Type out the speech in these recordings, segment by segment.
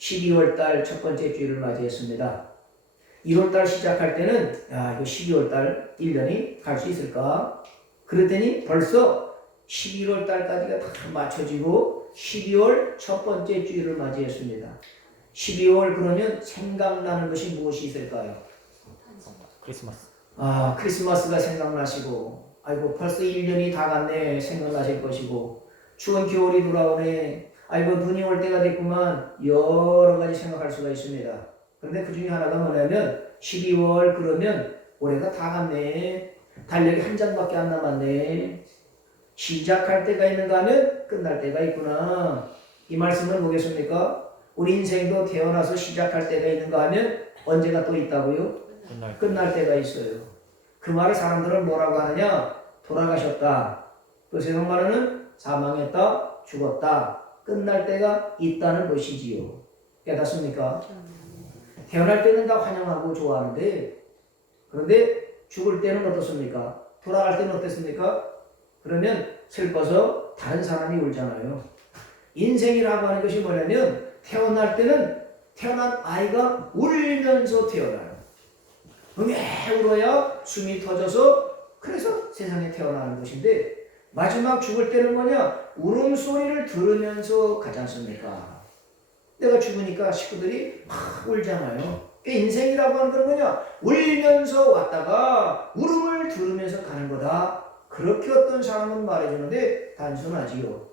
12월 달 첫 번째 주일을 맞이했습니다. 1월 달 시작할 때는 이거 12월 달 1년이 갈 수 있을까? 그랬더니 벌써 11월 달까지가 다 맞춰지고 12월 첫 번째 주일을 맞이했습니다. 12월 그러면 생각나는 것이 무엇이 있을까요? 크리스마스. 크리스마스가 생각나시고, 아이고 벌써 1년이 다 갔네 생각나실 것이고, 추운 겨울이 돌아오네, 아이고 눈이 올 때가 됐구만, 여러 가지 생각할 수가 있습니다. 그런데 그 중에 하나가 뭐냐면 12월 그러면 올해가 다 갔네, 달력이 한 장밖에 안 남았네, 시작할 때가 있는가 하면 끝날 때가 있구나. 이 말씀은 뭐겠습니까? 우리 인생도 태어나서 시작할 때가 있는가 하면 언제가 또 있다고요? 끝날 때가 있어요. 그 말을 사람들은 뭐라고 하느냐? 돌아가셨다. 또 세상 말로는 사망했다, 죽었다. 끝날 때가 있다는 것이지요. 깨닫습니까? 태어날 때는 다 환영하고 좋아하는데, 그런데 죽을 때는 어떻습니까? 돌아갈 때는 어떻습니까? 그러면 슬퍼서 다른 사람이 울잖아요. 인생이라고 하는 것이 뭐냐면 태어날 때는 태어난 아이가 울면서 태어나요. 울어야 숨이 터져서 그래서 세상에 태어나는 것인데, 마지막 죽을 때는 뭐냐? 울음소리를 들으면서 가지 않습니까? 내가 죽으니까 식구들이 막 울잖아요. 인생이라고 하는 건 뭐냐? 울면서 왔다가 울음을 들으면서 가는 거다. 그렇게 어떤 사람은 말해주는데 단순하지요.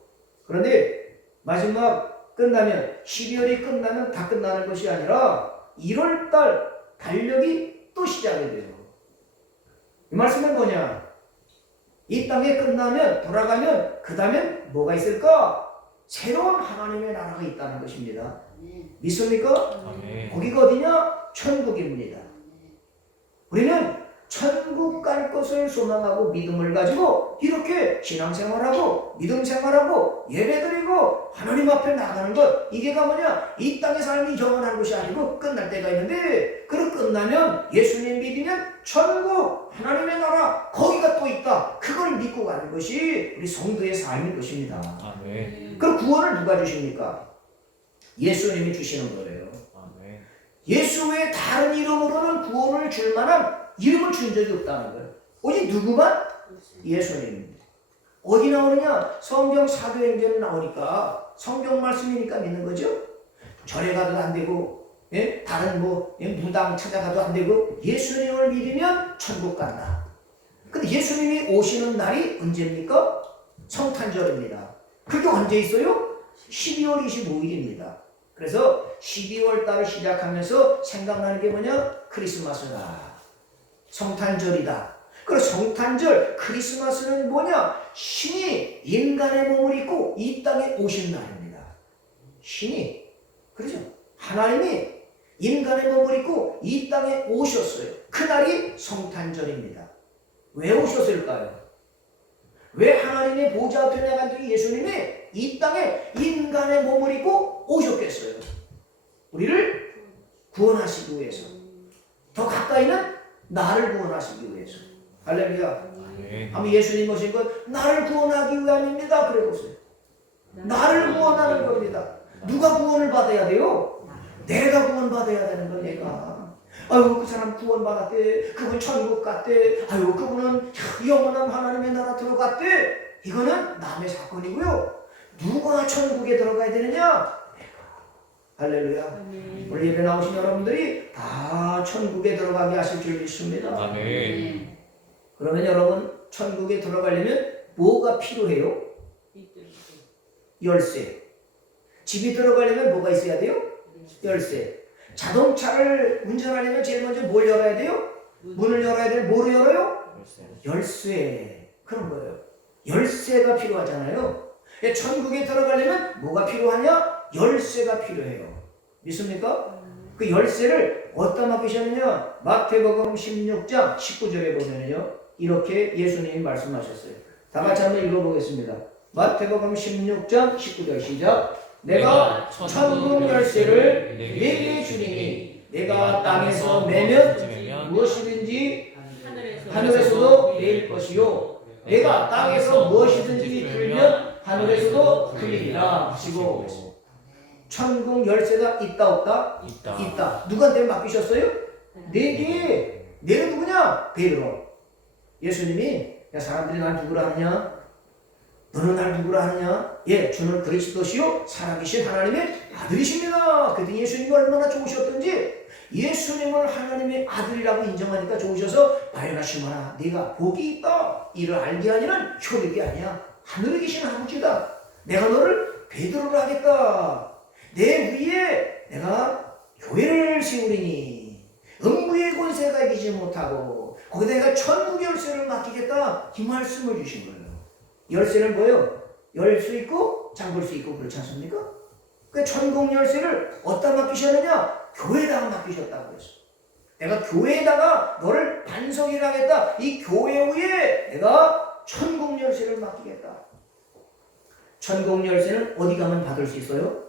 그런데 마지막 끝나면 12월이 끝나면 다 끝나는 것이 아니라 1월달 달력이 또 시작이 돼요. 이 말씀은 뭐냐? 이 땅에 끝나면 돌아가면 그 다음엔 뭐가 있을까? 새로운 하나님의 나라가 있다는 것입니다. 믿습니까? 거기가 어디냐? 천국입니다. 우리는 천국 갈 것을 소망하고 믿음을 가지고 이렇게 신앙생활하고 믿음생활하고 예배드리고 하나님 앞에 나가는 것, 이게가 뭐냐? 이 땅의 삶이 영원한 것이 아니고 끝날 때가 있는데, 그걸 끝나면 예수님 믿으면 천국 하나님의 나라 거기가 또 있다. 그걸 믿고 가는 것이 우리 성도의 삶인 것입니다. 아멘. 그럼 구원을 누가 주십니까? 예수님이 주시는 거예요. 아멘. 예수 외에 다른 이름으로는 구원을 줄 만한 이름을 준 적이 없다는 거예요. 오직 누구만? 예수님입니다. 어디 나오느냐? 성경 사도행전에 나오니까, 성경 말씀이니까 믿는 거죠. 절에 가도 안 되고, 다른 무당 찾아가도 안 되고, 예수님을 믿으면 천국 간다. 근데 예수님이 오시는 날이 언제입니까? 성탄절입니다. 그게 언제 있어요? 12월 25일입니다. 그래서 12월 달을 시작하면서 생각나는 게 뭐냐? 크리스마스다. 성탄절이다. 그리고 성탄절, 크리스마스는 뭐냐? 신이 인간의 몸을 입고 이 땅에 오신 날입니다. 신이, 그렇죠? 하나님이 인간의 몸을 입고 이 땅에 오셨어요. 그날이 성탄절입니다. 왜 오셨을까요? 왜 하나님의 보좌 앞에 나간 예수님이 이 땅에 인간의 몸을 입고 오셨겠어요? 우리를 구원하시기 위해서. 더 가까이는 나를 구원하시기 위해서. 할렐루야. 아마 예수님 오신 건 나를 구원하기 위함입니다. 그래 보세요. 나를 구원하는 겁니다. 누가 구원을 받아야 돼요? 내가 구원받아야 되는 건 내가. 아유, 그 사람 구원받았대. 그분 천국 갔대. 아유, 그분은 영원한 하나님의 나라 들어갔대. 이거는 남의 사건이고요. 누가 천국에 들어가야 되느냐? 할렐루야. 우리 예배 나오신 여러분들이 다 천국에 들어가게 하실 줄 믿습니다. 아멘. 그러면 여러분, 천국에 들어가려면 뭐가 필요해요? 열쇠. 집이 들어가려면 뭐가 있어야 돼요? 열쇠. 자동차를 운전하려면 제일 먼저 뭘 열어야 돼요? 문을 열어야 돼요. 뭐를 열어요? 열쇠. 그런 거예요. 열쇠가 필요하잖아요. 천국에 들어가려면 뭐가 필요하냐? 열쇠가 필요해요. 믿습니까? 그 열쇠를 어디다 맡기셨느냐? 마태복음 16장 19절에 보면요, 이렇게 예수님이 말씀하셨어요. 다 같이 한번 읽어보겠습니다. 마태복음 16장 19절 시작. 내가 천국 열쇠를 내게 주리니 내가 땅에서 매면 무엇이든지 하늘에서도 매일 것이요, 내가 땅에서 무엇이든지 풀면 하늘에서도 풀리리라 하시고. 천국 열쇠가 있다 없다? 있다. 있다. 누구한테 맡기셨어요? 내게. 내가 누구냐? 베드로. 예수님이 야, 사람들이 날 누구라 하느냐? 너는 날 누구라 하느냐? 예, 주는 그리스도시요 살아계신 하나님의 아들이십니다. 그랬더니 예수님이 얼마나 좋으셨던지 예수님을 하나님의 아들이라고 인정하니까 좋으셔서 바요나 시몬아 네가 복이 있다. 이를 알게 하니는 효력이 아니야. 하늘에 계신 아버지다. 내가 너를 베드로로 하겠다. 내 위에 내가 교회를 세우리니 음부의 권세가 이기지 못하고 거기다 내가 천국 열쇠를 맡기겠다. 이 말씀을 주신 거예요. 열쇠는 뭐예요? 열 수 있고 잠글 수 있고 그렇지 않습니까? 그 천국 열쇠를 어디다 맡기셨느냐? 교회에다가 맡기셨다고 했어. 내가 교회에다가 너를 반석이라 하겠다. 이 교회 위에 내가 천국 열쇠를 맡기겠다. 천국 열쇠는 어디 가면 받을 수 있어요?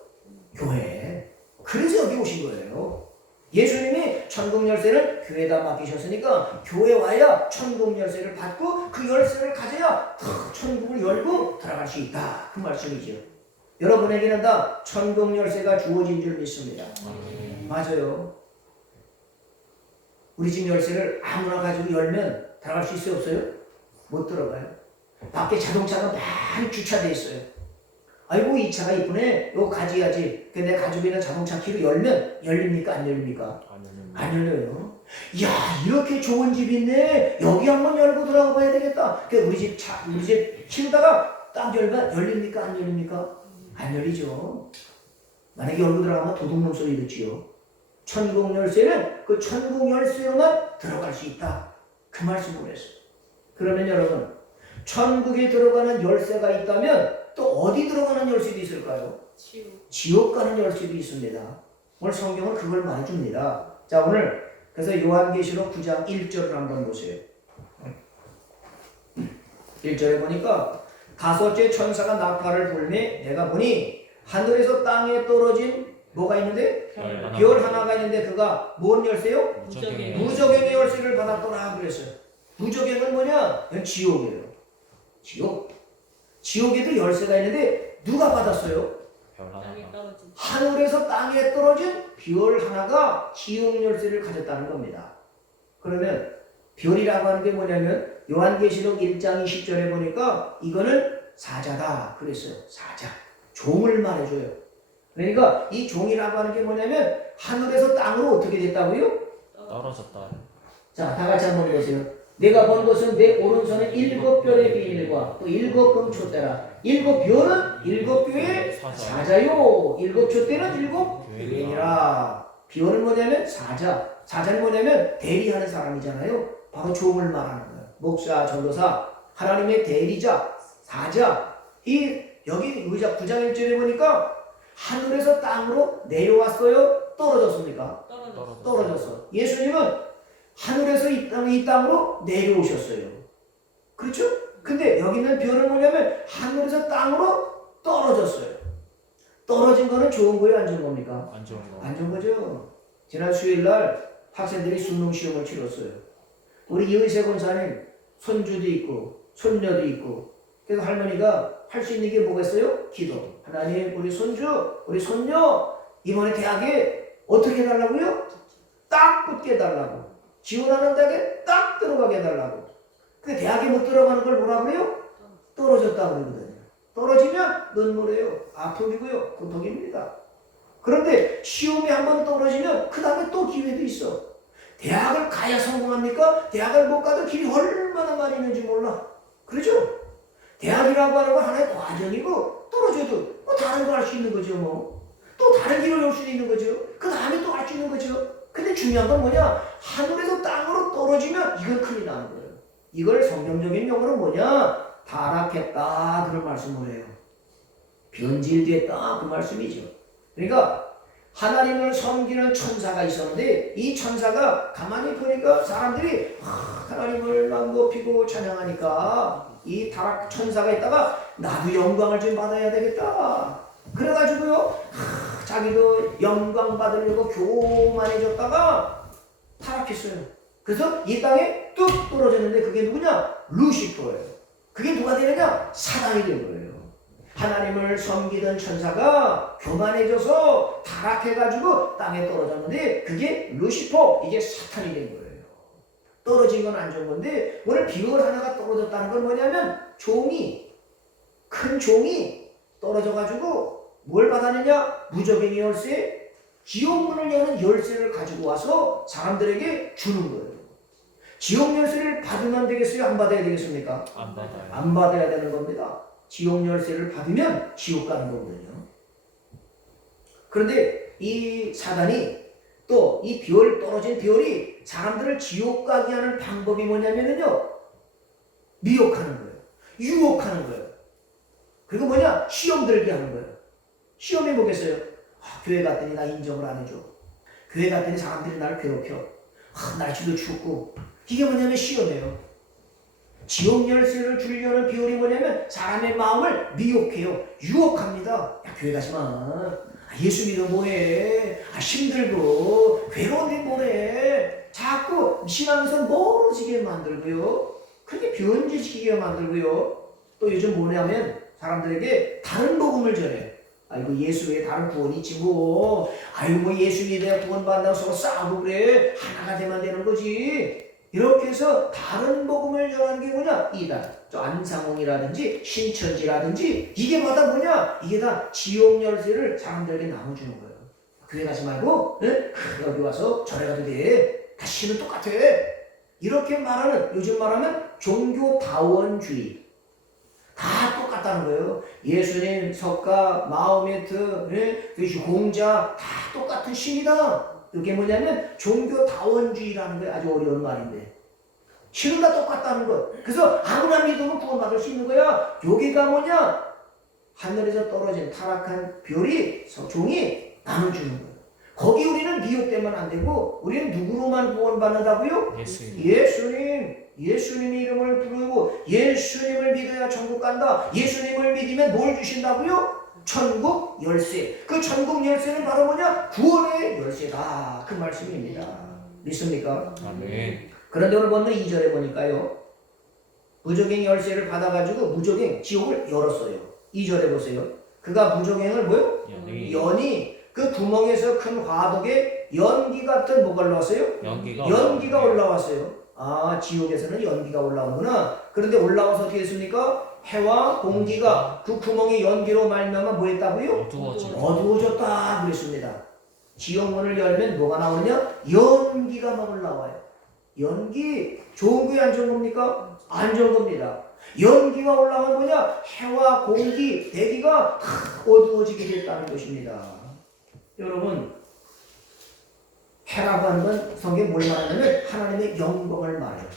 교회. 그래서 여기 오신 거예요. 예수님이 천국 열쇠를 교회에다 맡기셨으니까 교회 와야 천국 열쇠를 받고 그 열쇠를 가져야 천국을 열고 들어갈 수 있다. 그 말씀이죠. 여러분에게는 다 천국 열쇠가 주어진 줄 믿습니다. 맞아요. 우리 집 열쇠를 아무나 가지고 열면 들어갈 수 있어요? 없어요? 못 들어가요. 밖에 자동차가 많이 주차돼 있어요. 아이고 이 차가 이쁘네. 이거 가져야지. 근데 가지고 있는 자동차 키를 열면 열립니까? 안 열립니까? 안 열려요. 이야 이렇게 좋은 집 있네. 여기 한번 열고 들어가 봐야 되겠다. 우리 집 키우다가 딱 열면 열립니까? 안 열립니까? 안 열리죠. 만약에 열고 들어가면 도둑놈 소리 듣지요. 천국 열쇠는 그 천국 열쇠로만 들어갈 수 있다. 그 말씀을 했어요. 그러면 여러분 천국에 들어가는 열쇠가 있다면 또 어디 들어가는 열쇠도 있을까요? 지옥 가는 열쇠도 있습니다. 오늘 성경은 그걸 말해줍니다. 자 오늘 그래서 요한계시록 9장 1절을 한번 보세요. 1절에 보니까 다섯째 천사가 나팔을 불매 내가 보니 하늘에서 땅에 떨어진 뭐가 있는데? 별 하나가 있는데 그가 뭔 열쇠요? 무저갱의 열쇠를 받았더라 그랬어요. 무저갱은 뭐냐? 그건 지옥이에요. 지옥에도 열쇠가 있는데 누가 받았어요? 하늘에서 땅에 떨어진 별 하나가 지옥 열쇠를 가졌다는 겁니다. 그러면 별이라고 하는 게 뭐냐면 요한계시록 1장 20절에 보니까 이거는 사자다 그랬어요. 사자. 종을 말해줘요. 그러니까 이 종이라고 하는 게 뭐냐면 하늘에서 땅으로 어떻게 됐다고요? 떨어졌다. 자, 다 같이 한번 보세요. 내가 본 것은 내 오른손에 7별의 비밀과 또 7금초대라. 7별은 7교의 사자요. 7촛대는 7교회니라. 비어는 뭐냐면 사자. 사자는 뭐냐면 대리하는 사람이잖아요. 바로 종을 말하는 거예요. 목사, 전도사, 하나님의 대리자, 사자. 여기 의자 9장 1절에 보니까 하늘에서 땅으로 내려왔어요? 떨어졌습니까? 떨어졌어. 예수님은 하늘에서 이 땅으로 내려오셨어요. 그렇죠? 근데 여기는 별은 뭐냐면 하늘에서 땅으로 떨어졌어요. 떨어진 거는 좋은 거예요? 안 좋은 겁니까? 안 좋은 거. 안 좋은 거죠. 지난 수요일 날 학생들이 수능 시험을 치렀어요. 우리 이의세 권사님 손주도 있고 손녀도 있고 그래서 할머니가 할 수 있는 게 뭐겠어요? 기도. 하나님 우리 손주 우리 손녀 이번에 대학에 어떻게 해달라고요? 딱 붙게 해달라고. 지원하는 대학에 딱 들어가게 해달라고. 근데 대학에 못 들어가는 걸 뭐라 그래요? 떨어졌다고 그러거든요. 떨어지면 눈물이에요. 아픔이고요. 고통입니다. 그런데 시험에 한번 떨어지면 그 다음에 또 기회도 있어. 대학을 가야 성공합니까? 대학을 못 가도 길이 얼마나 많이 있는지 몰라. 그렇죠? 대학이라고 하는 건 하나의 과정이고 떨어져도 뭐 다른 거 할 수 있는 거죠. 뭐. 또 다른 길을 올 수 있는 거죠. 그 다음에 또 할 수 있는 거죠. 근데 중요한 건 뭐냐? 하늘에서 땅으로 떨어지면 이건 큰일 나는 거예요. 이걸 성경적인 용어로 뭐냐? 타락했다 그런 말씀을 해요. 변질됐다 그 말씀이죠. 그러니까 하나님을 섬기는 천사가 있었는데 이 천사가 가만히 보니까 사람들이 하나님을 막 높이고 찬양하니까 이 타락 천사가 있다가 나도 영광을 좀 받아야 되겠다. 그래가지고요 자기도 영광 받으려고 교만해졌다가 타락했어요. 그래서 이 땅에 뚝 떨어졌는데 그게 누구냐? 루시퍼예요. 그게 누가 되느냐? 사단이 된 거예요. 하나님을 섬기던 천사가 교만해져서 타락해가지고 땅에 떨어졌는데 그게 루시퍼, 이게 사탄이 된 거예요. 떨어진 건 안 좋은 건데 오늘 비걸 하나가 떨어졌다는 건 뭐냐면 큰 종이 떨어져가지고 뭘 받았느냐? 무적행의 열쇠, 지옥문을 여는 열쇠를 가지고 와서 사람들에게 주는 거예요. 지옥 열쇠를 받으면 되겠어요? 안 받아야 되겠습니까? 안 받아요. 안 받아야 되는 겁니다. 지옥 열쇠를 받으면 지옥 가는 거거든요. 그런데 이 사단이 또 이 떨어진 비올이 사람들을 지옥 가게 하는 방법이 뭐냐면요, 미혹하는 거예요. 유혹하는 거예요. 그리고 시험 들게 하는 거예요. 시험이 뭐겠어요? 교회 갔더니 나 인정을 안 해줘. 교회 갔더니 사람들이 나를 괴롭혀. 날씨도 춥고. 이게 뭐냐면 시험이에요. 지옥 열쇠를 주려는 비올이 뭐냐면 사람의 마음을 미혹해요. 유혹합니다. 야, 교회 가지 마. 예수 믿어 뭐해. 힘들고 괴로운데 뭐해. 자꾸 신앙에서 멀어지게 만들고요. 그렇게 변질시키게 만들고요. 또 요즘 뭐냐면 사람들에게 다른 복음을 전해. 아이고 예수 외에 다른 구원이 있지 뭐. 아이고 뭐 예수 믿어야 구원 받는다고 서로 싸우고 그래. 하나가 되면 되는 거지. 이렇게 해서 다른 복음을 전하는 게 뭐냐? 이단. 저 안상홍이라든지 신천지라든지 이게 뭐냐? 이게 다 지옥 열쇠를 사람들에게 나눠주는 거예요. 교회 가지 말고 여기 와서 절에 가도 돼. 다시는 똑같아. 이렇게 말하는, 요즘 말하면 종교다원주의. 다 똑같다는 거예요. 예수님, 석가, 마호메트, 공자 다 똑같은 신이다. 이게 뭐냐면 종교다원주의라는 게 아주 어려운 말인데 신은 다 똑같다는 거. 그래서 아무나 믿으면 구원받을 수 있는 거야. 여기가 뭐냐? 하늘에서 떨어진 타락한 별이 종이 나눠주는 거예요. 거기 우리는 미혹되면 안 되고 우리는 누구로만 구원받는다고요? 예수님 이름을 부르고 예수님을 믿어야 천국 간다. 예수님을 믿으면 뭘 주신다고요? 천국 열쇠. 그 천국 열쇠는 바로 뭐냐? 구원의 열쇠다. 그 말씀입니다. 믿습니까? 아멘. 그런데 오늘 보면 2절에 보니까요, 무적행 열쇠를 받아가지고 무적행 지옥을 열었어요. 2절에 보세요. 그가 무적행을 뭐요? 연이 그 구멍에서 큰 화덕에 연기 같은 뭐가 올라왔어요? 연기가 올라왔어요. 지옥에서는 연기가 올라오구나. 그런데 올라와서 어떻게 했습니까? 해와 공기가 그 구멍에 연기로 말미암아 뭐 했다고요? 어두워졌다 그랬습니다. 지옥문을 열면 뭐가 나오냐? 연기가 막 올라와요. 연기 좋은 거예요? 안 좋은 겁니까? 안 좋은 겁니다. 연기가 올라오면 뭐냐? 해와 공기, 대기가 어두워지게 됐다는 것입니다. 여러분, 해라고 하는 건 성경에 뭘 말하냐면 하나님의 영광을 말해요.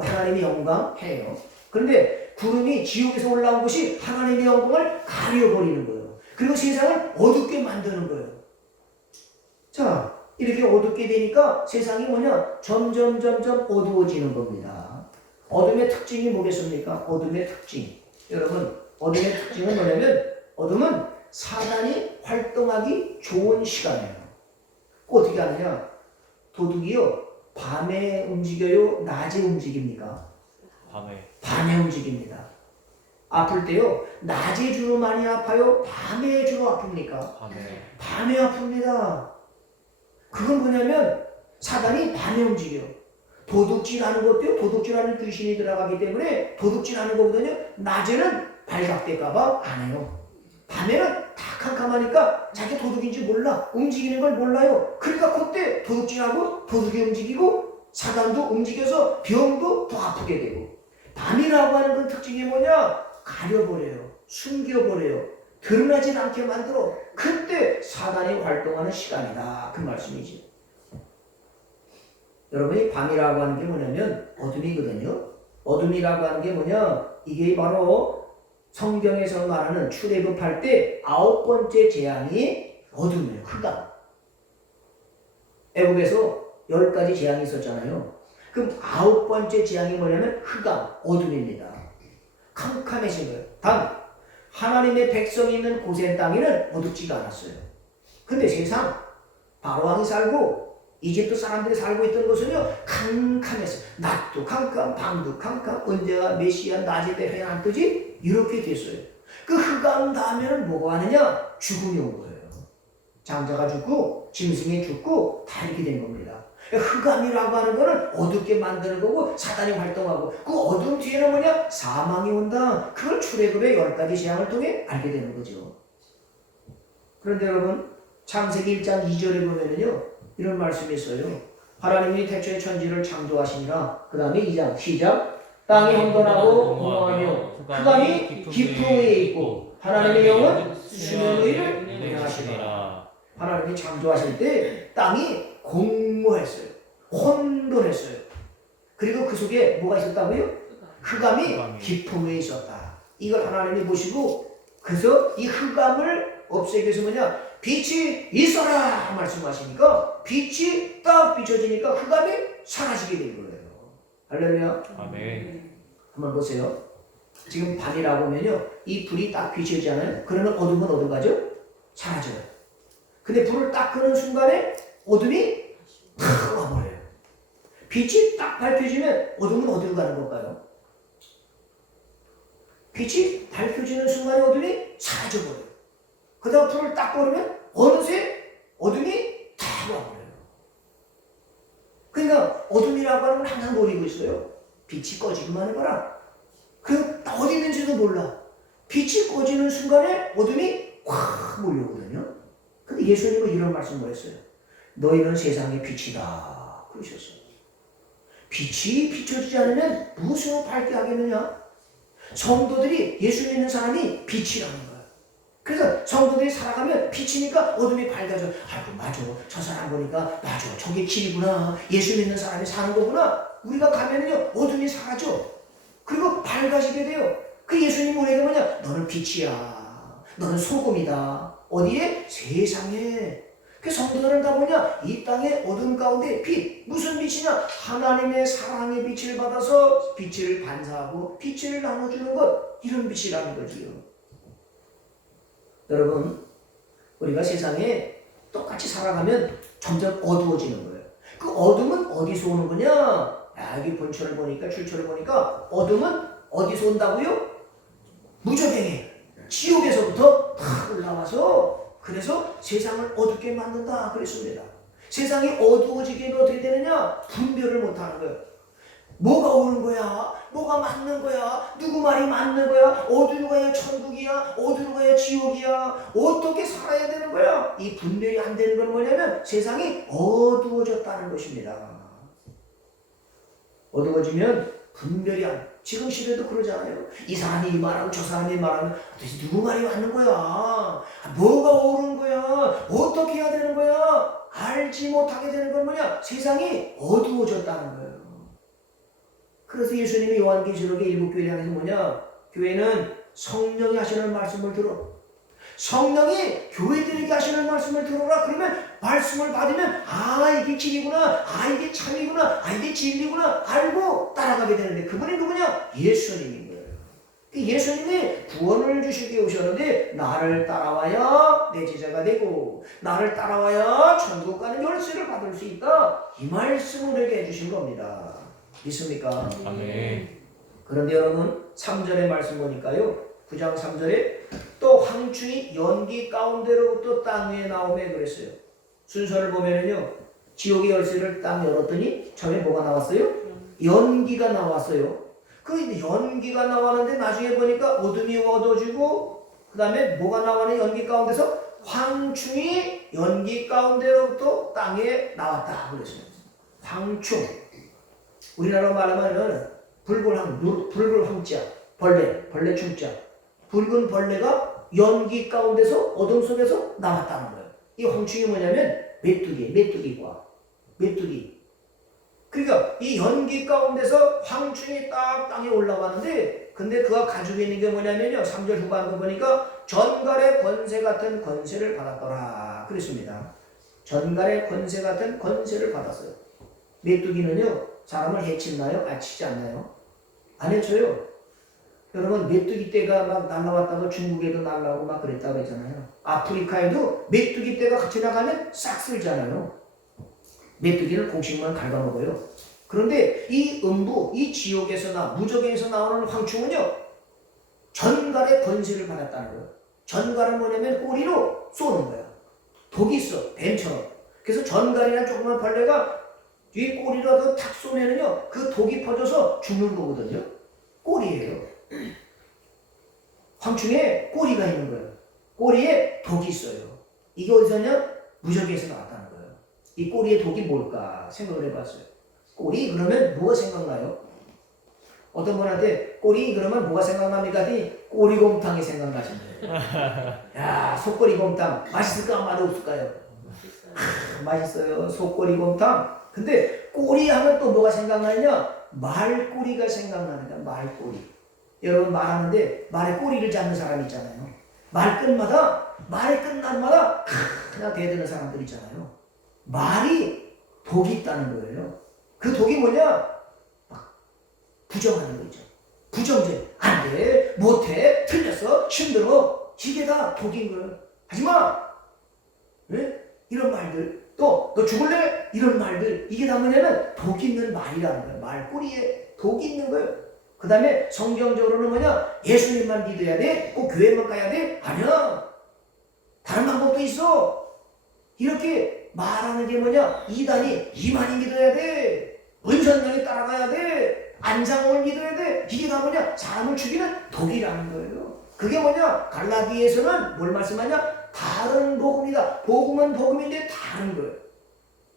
하나님의 영광, 해요. 그런데 구름이 지옥에서 올라온 것이 하나님의 영광을 가려버리는 거예요. 그리고 세상을 어둡게 만드는 거예요. 자, 이렇게 어둡게 되니까 세상이 뭐냐? 점점 어두워지는 겁니다. 어둠의 특징이 뭐겠습니까? 어둠의 특징. 여러분, 어둠의 특징은 뭐냐면 어둠은 사단이 활동하기 좋은 시간이에요. 어떻게 하느냐? 도둑이요, 밤에 움직여요? 낮에 움직입니까? 밤에 움직입니다. 아플 때요, 낮에 주로 많이 아파요? 밤에 주로 아픕니까? 밤에 아픕니다. 그건 뭐냐면 사단이 밤에 움직여요. 도둑질하는 것도요, 도둑질하는 귀신이 들어가기 때문에 도둑질하는 거거든요. 낮에는 발각될까봐 안 해요. 밤에는 다 캄캄하니까 자기 도둑인지 몰라. 움직이는 걸 몰라요. 그러니까 그때 도둑질하고 도둑이 움직이고 사단도 움직여서 병도 더 아프게 되고. 밤이라고 하는 건 특징이 뭐냐? 가려버려요. 숨겨버려요. 드러나지 않게 만들어. 그때 사단이 활동하는 시간이다. 그 말씀이지. 여러분이 밤이라고 하는 게 뭐냐면 어둠이거든요. 어둠이라고 하는 게 뭐냐? 이게 바로 성경에서 말하는 출애굽할 때 9번째 재앙이 어둠이에요. 흑암. 애굽에서 10가지 재앙이 있었잖아요. 그럼 9번째 재앙이 뭐냐면 흑암, 어둠입니다. 캄캄해진 거예요. 단 하나님의 백성이 있는 고센 땅에는 어둡지가 않았어요. 근데 세상 바로왕이 살고 이집트 사람들이 살고 있던 곳은요, 캄캄했어요. 낮도 캄캄, 밤도 캄캄, 언제가 메시아 낮에 때 회안 뜨지? 이렇게 됐어요. 그 흑암 다음에는 뭐가 하느냐? 죽음이 온 거예요. 장자가 죽고 짐승이 죽고 다 이렇게 된 겁니다. 흑암이라고 하는 거는 어둡게 만드는 거고 사단이 활동하고 그 어둠 뒤에는 뭐냐? 사망이 온다. 그걸 출애굽의 10가지 재앙을 통해 알게 되는 거죠. 그런데 여러분 창세기 1장 2절에 보면은요 이런 말씀이 있어요. 하나님이 태초에 천지를 창조하시니라. 그 다음에 2장 시작. 땅이 혼돈하고 공허하며 흑암이 깊은 위에 있고 하나님의 영은 수면 위를 운행하시니라. 하나님이 창조하실 때 땅이 공모했어요. 혼돈했어요. 그리고 그 속에 뭐가 있었다고요? 흑암이 깊은 위에 있었다. 이걸 하나님이 보시고 그래서 이 흑암을 없애기 위해서 뭐냐? 빛이 있어라 말씀하시니까 빛이 딱 비춰지니까 흑암이 사라지게 된 거예요. 할렐루야. 아멘. 한번 보세요. 지금 밤이라고 하면요 이 불이 딱 비춰지잖아요. 그러면 어둠은 어디 가죠? 사라져요. 근데 불을 딱 끄는 순간에 어둠이 탁 와버려요. 빛이 딱 밝혀지면 어둠은 어디로 가는 걸까요? 빛이 밝혀지는 순간에 어둠이 사라져버려요. 그다음 불을 딱 꺼르면 어느새 어둠이 탁 와버려요. 그러니까 어둠이라고 하는 건 항상 노리고 있어요. 빛이 꺼지기만 해봐라. 그 어디 있는지도 몰라. 빛이 꺼지는 순간에 어둠이 확 몰려오거든요. 근데 예수님은 이런 말씀을 했어요. 너희는 세상의 빛이다 그러셨어요. 빛이 비춰지지 않으면 무엇으로 밝게 하겠느냐? 성도들이 예수 믿는 사람이 빛이라는 거예요. 그래서 성도들이 살아가면 빛이니까 어둠이 밝아져. 아이고 맞아. 저 사람 보니까 맞아. 저게 길이구나. 예수 믿는 사람이 사는 거구나. 우리가 가면은요 어둠이 사라져. 그리고 밝아지게 돼요. 그 예수님이 우리에게 뭐냐? 너는 빛이야. 너는 소금이다. 어디에? 세상에. 그 성도들은 다 뭐냐? 이 땅의 어둠 가운데 빛. 무슨 빛이냐? 하나님의 사랑의 빛을 받아서 빛을 반사하고 빛을 나눠주는 것. 이런 빛이라는 거지요. 여러분, 우리가 세상에 똑같이 살아가면 점점 어두워지는 거예요. 그 어둠은 어디서 오는 거냐? 여기 본초를 보니까 출처를 보니까 어둠은 어디서 온다고요? 무저갱에 지옥에서부터 탁 올라와서 그래서 세상을 어둡게 만든다 그랬습니다. 세상이 어두워지게 어떻게 되느냐? 분별을 못하는 거예요. 뭐가 옳은 거야? 뭐가 맞는 거야? 누구 말이 맞는 거야? 어디로 가야 천국이야? 어디로 가야 지옥이야? 어떻게 살아야 되는 거야? 이 분별이 안 되는 건 뭐냐면 세상이 어두워졌다는 것입니다. 어두워지면 분별이 안, 지금 시대도 그러잖아요. 이 사람이 이 말하고 저 사람이 말하면 도대체 누구 말이 맞는 거야? 뭐가 옳은 거야? 어떻게 해야 되는 거야? 알지 못하게 되는 건 뭐냐? 세상이 어두워졌다는 거예요. 그래서 예수님이 요한계시록의 7교회에 향해서 뭐냐? 교회는 성령이 하시는 말씀을 들어. 성령이 교회들에게 하시는 말씀을 들어라. 그러면 말씀을 받으면 아 이게 길이구나. 아 이게 참이구나. 아 이게 진리구나. 알고 따라가게 되는데 그분이 누구냐? 예수님인 거예요. 예수님이 구원을 주시기 오셨는데 나를 따라와야 내 제자가 되고 나를 따라와야 천국 가는 열쇠를 받을 수 있다. 이 말씀을 우리에게 해주신 겁니다. 믿습니까? 아멘. 그런데 여러분 3절의 말씀 보니까요. 9장 3절에 또 황충이 연기 가운데로부터 땅 위에 나오며 그랬어요. 순서를 보면은요. 지옥의 열쇠를 딱 열었더니 처음에 뭐가 나왔어요? 연기가 나왔어요. 그 연기가 나왔는데 나중에 보니까 어둠이 어두워지고 그 다음에 뭐가 나와는 연기 가운데서 황충이 연기 가운데로부터 땅에 나왔다 그랬어요. 황충. 우리나라로 말하면 붉은 황자, 벌레 충자. 붉은 벌레가 연기 가운데서 어둠 속에서 나왔다는 거예요. 이 황충이 뭐냐면 메뚜기과. 그러니까 이 연기 가운데서 황충이 딱 땅에 올라가는데 근데 그가 가지고 있는 게 뭐냐면요. 3절 후반부 보니까 전갈의 권세 같은 권세를 받았더라 그랬습니다. 전갈의 권세 같은 권세를 받았어요. 메뚜기는요. 사람을 해치나요? 해치지 않나요? 안 해쳐요. 여러분 메뚜기 떼가 막 날라왔다가 중국에도 날라오고 막 그랬다고 했잖아요. 아프리카에도 메뚜기 떼가 같이 나가면 싹 쓸잖아요. 메뚜기는 곡식만 갉아먹어요. 그런데 이 음부, 이 지옥에서나 무저갱에서 나오는 황충은요. 전갈의 권세를 받았다는 거예요. 전갈은 뭐냐면 꼬리로 쏘는 거야. 독이 있어. 뱀처럼. 그래서 전갈이나 조그만 벌레가 뒤 꼬리라도 탁 쏘면은요, 그 독이 퍼져서 죽는 거거든요. 꼬리예요. 황충에 꼬리가 있는 거예요. 꼬리에 독이 있어요. 이게 어디서냐? 무적에서 나왔다는 거예요. 이 꼬리의 독이 뭘까 생각을 해봤어요. 꼬리 그러면 뭐가 생각나요? 어떤 분한테 꼬리 그러면 뭐가 생각납니까? 하더니 꼬리곰탕이 생각나신대요. 야, 속꼬리곰탕 맛있을까 맛없을까요? 맛있어요. 속꼬리곰탕. 근데 꼬리 하면 또 뭐가 생각나냐? 말꼬리가 생각나는 거야. 말꼬리. 여러분 말하는데 말에 꼬리를 잡는 사람 있잖아요. 말끝마다 말의 끝날마다 그냥 대드는 사람들 있잖아요. 말이 독이 있다는 거예요. 그 독이 뭐냐? 막 부정하는 거 있죠. 부정죄. 안 돼. 못해. 틀렸어. 힘들어. 이게 다 독인 거예요. 하지마. 네? 이런 말들. 또 너 죽을래? 이런 말들. 이게 다 뭐냐면 독 있는 말이라는 거예요. 말꼬리에 독이 있는 거예요. 그 다음에 성경적으로는 뭐냐? 예수님만 믿어야 돼? 꼭 교회만 가야 돼? 아니야. 다른 방법도 있어. 이렇게 말하는 게 뭐냐? 이단이 이만희 믿어야 돼. 은선명이 따라가야 돼. 안장을 믿어야 돼. 이게 다 뭐냐? 사람을 죽이는 독이라는 거예요. 그게 뭐냐? 갈라디아에서는 뭘 말씀하냐? 다른 복음이다. 복음은 복음인데 다른 거예요.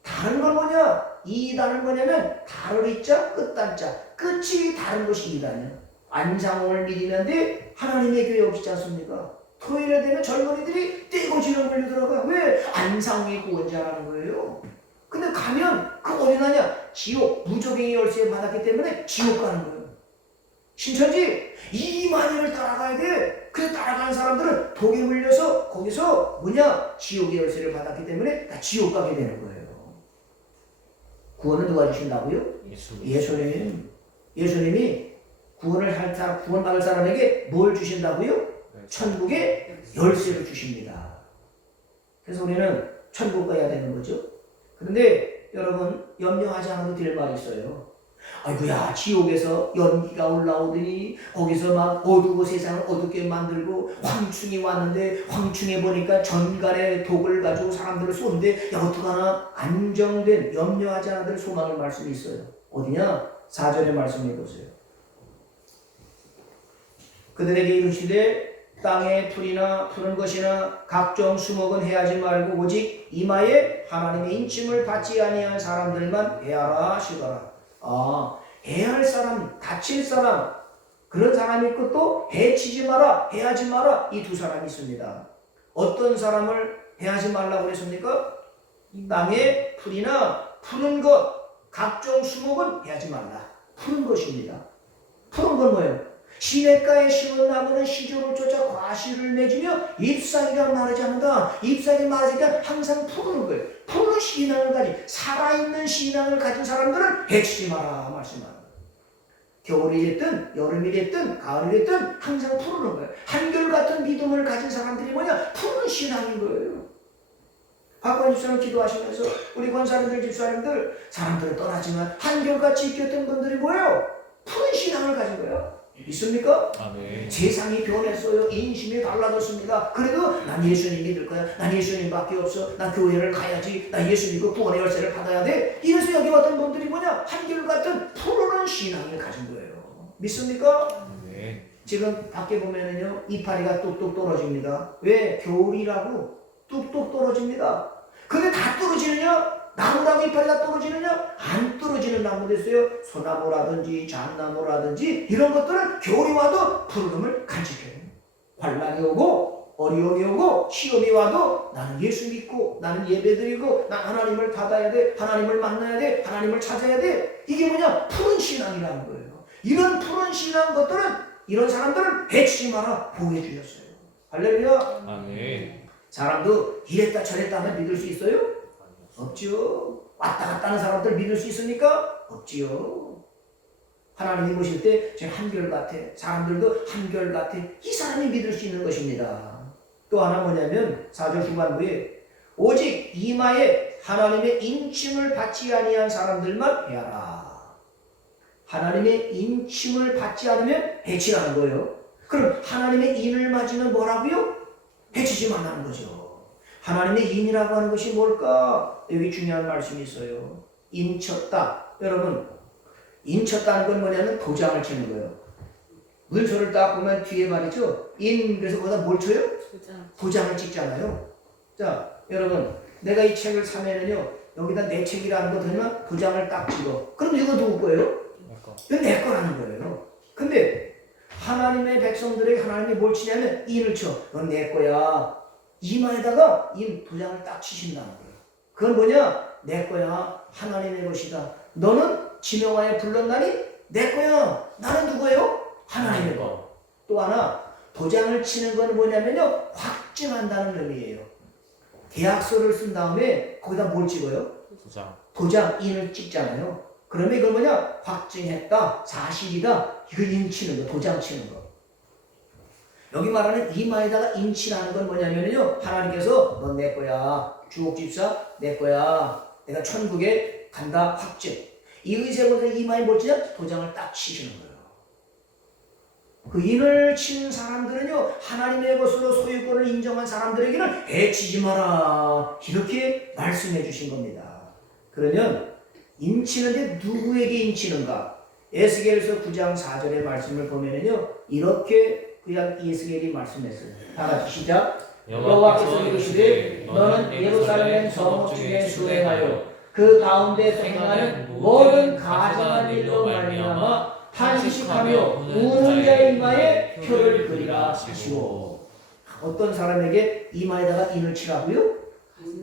다른 건 뭐냐? 이단은 뭐냐면 다를 이자 끝단자. 끝이 다른 것이 이단이야. 안장을 믿이는데 하나님의 교회 없지 않습니까? 토요일에 되면 젊은이들이 떼거지를 걸리더라고요. 왜? 안상의 구원자라는 거예요. 근데 가면 그 어디 가냐? 지옥, 무적행위 열쇠 받았기 때문에 지옥 가는 거예요. 신천지 이만희를 따라가야 돼. 그래서 따라가는 사람들은 독에 물려서 거기서 뭐냐? 지옥의 열쇠를 받았기 때문에 다 지옥 가게 되는 거예요. 구원은 누가 주신다고요? 예수님. 예수님이 구원받을 사람에게 뭘 주신다고요? 천국의 열쇠를 주십니다. 그래서 우리는 천국 가야 되는 거죠. 그런데 여러분 염려하지 않아도 될 말이 있어요. 아이고야, 지옥에서 연기가 올라오더니 거기서 막 어두워 세상을 어둡게 만들고 황충이 왔는데 황충에 보니까 전갈의 독을 가지고 사람들을 쏘는데 야 어떡하나. 안정된 염려하지 않아도 될 소망의 말씀이 있어요. 어디냐? 4절의 말씀을 보세요. 그들에게 이르시되 땅의 풀이나 푸른 것이나 각종 수목은 해하지 말고 오직 이마에 하나님의 인침을 받지 아니한 사람들만 해하라 하시더라. 해할 사람, 다칠 사람, 그런 사람이 있고 또 해치지 마라, 해하지 마라, 이 두 사람이 있습니다. 어떤 사람을 해하지 말라고 그랬습니까? 땅의 풀이나 푸른 것, 각종 수목은 해하지 말라. 푸른 것입니다. 푸른 건 뭐예요? 시냇가에 심은 나무는 시조를 쫓아 과실을 맺으며 잎사귀가 마르지 않는다. 잎사귀 마르니까 항상 푸르는 거예요. 푸른 신앙을 가진, 살아있는 신앙을 가진 사람들은 해치지 마라 말씀하는 거예요. 겨울이 됐든 여름이 됐든 가을이 됐든 항상 푸르는 거예요. 한결같은 믿음을 가진 사람들이 뭐냐? 푸른 신앙인 거예요. 박관 집사님 기도하시면서 우리 권사님들 집사님들 사람들은 떠나지만 한결같이 이겼던 분들이 뭐예요? 푸른 신앙을 가진 거예요. 있습니까? 아멘. 세상이 변했어요. 인심이 달라졌습니다. 그래도 난 예수님 믿을 거야. 난 예수님밖에 없어. 난 교회를 가야지. 난 예수님 그 구원의 열쇠를 받아야 돼. 이래서 여기 왔던 분들이 뭐냐? 한결같은 푸르른 신앙을 가진 거예요. 믿습니까? 아멘. 지금 밖에 보면은요 이파리가 뚝뚝 떨어집니다. 왜? 겨울이라고 뚝뚝 떨어집니다. 근데 다 떨어지느냐? 나무라고 이파리가 떨어지느냐? 안 떨어지는 나무도 있어요. 소나무라든지 잣나무라든지 이런 것들은 겨울이 와도 푸르름을 간직해요. 환난이 오고 어려움이 오고 시험이 와도 나는 예수 믿고 나는 예배드리고 난 하나님을 받아야 돼. 하나님을 만나야 돼. 하나님을 찾아야 돼. 이게 뭐냐? 푸른 신앙이라는 거예요. 이런 푸른 신앙 것들은 이런 사람들은 해치지 마라 보호해 주셨어요. 할렐루야. 아멘. 사람도 이랬다 저랬다 하면 믿을 수 있어요? 없지요. 왔다 갔다 하는 사람들 믿을 수 있습니까? 없지요. 하나님이 보실 때 제가 한결같아. 사람들도 한결같아. 이 사람이 믿을 수 있는 것입니다. 또 하나 뭐냐면 4절 후반부에 오직 이마에 하나님의 인침을 받지 아니한 사람들만 해하라. 하나님의 인침을 받지 않으면 해치라는 거예요. 그럼 하나님의 인을 맞으면 뭐라고요? 해치지 말라는 거죠. 하나님의 인이라고 하는 것이 뭘까? 여기 중요한 말씀이 있어요. 인쳤다. 여러분, 인쳤다는 건 뭐냐면 도장을 치는 거예요. 문서를 딱 보면 뒤에 말이죠. 인, 그래서 거기다 뭘 쳐요? 도장을 찍잖아요. 자, 여러분, 내가 이 책을 사면은요, 여기다 내 책이라는 거 들면 도장을 딱 찍어. 그럼 이거 누구 거예요? 이건 내 거라는 거예요. 근데 하나님의 백성들에게 하나님이 뭘 치냐면 인을 쳐. 넌 내 거야. 이마에다가 인 도장을 딱 치신다는 거예요. 그건 뭐냐? 내 거야. 하나님의 것이다. 너는 지명하여 불렀나니 내 거야. 나는 누구예요? 하나님의 거. 또 하나, 도장을 치는 건 뭐냐면요, 확증한다는 의미예요. 계약서를 쓴 다음에 거기다 뭘 찍어요? 도장, 인을 찍잖아요. 그러면 이건 뭐냐? 확증했다, 사실이다. 이거 인 치는 거, 도장 치는 거. 여기 말하는 이마에다가 인치라는 건 뭐냐면요, 하나님께서 넌 내 거야. 주옥집사 내 거야. 내가 천국에 간다, 확증. 이 의세보다 이마에 뭘 치냐? 도장을 딱 치시는 거예요. 그 인을 친 사람들은요, 하나님의 것으로 소유권을 인정한 사람들에게는 해치지 마라. 이렇게 말씀해 주신 겁니다. 그러면 인치는데 누구에게 인치는가? 에스겔서 9장 4절의 말씀을 보면은요, 이렇게 그냥 에스겔이 말씀했어요. 다 같이 시작. 여호와께서 이르시되 너는 예루살렘 성읍 중에 수행하여 그 가운데서 행하는 모든 가증한 일로 말미암아 탄식하며 우는 자의 이마에 표를 그리라 하시오. 어떤 사람에게 이마에다가 인을 치라고요?